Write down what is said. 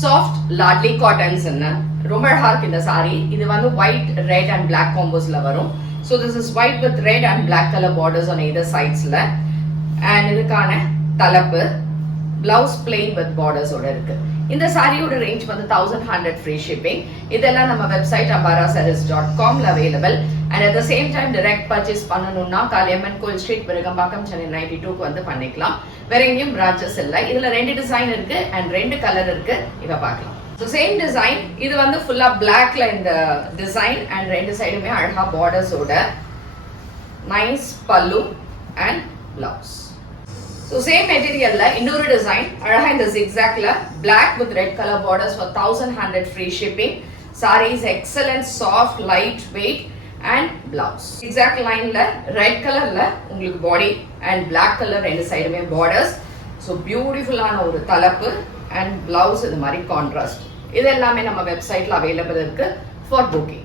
Soft Ladli cottons ரொம்ப அழகா இருக்கு இந்த சாரி. இது வந்து ஒயிட் ரெட் அண்ட் பிளாக் காம்போஸ்ல வரும். So this is white with red and black colour borders on either சைட்ஸ்ல. அண்ட் இதுக்கான தலைப்பு பிளவுஸ் பிளெயின் வித் பார்டர்ஸோட இருக்கு. இந்த சாரியோட ரேஞ்ச் வந்து 1100 ஃப்ரீ ஷிப்பிங். இதெல்லாம் நம்ம website ambarasarees.com available. And at the same time direct purchase பண்ணணும்னா காளியம்மன் கோயில் ஸ்ட்ரீட் விருகம்பாக்கம் சென்னை 92க்கு வந்து பண்ணிக்கலாம். வேற எங்கேயும் பிரான்ச்சஸ் இல்லை. இதுல 2 டிசைன் இருக்கு அண்ட் 2 கலர் இருக்கு. இதை பார்க்கலாம். So same design. இது வந்து ஃபுல்லா பிளாக்ல இந்த டிசைன் அண்ட் 2 சைடுமே அழகா பார்டர்ஸோட நைஸ் பல்லு and blouse. So same material la இன்னொரு டிசைன் அழகா இந்த zigzagல black with red color borders for 1100 free shipping. Sarees excellent soft light weight and blouse. Zigzag line la red color la உங்களுக்கு body and black color ரெண்டு சைடுமே borders. So beautiful ஆன ஒரு தலைப்பு and blouse இது மாதிரி contrast. இது எல்லாமே நம்ம வெப்சைட்ல அவைலபிள் இருக்கு for booking.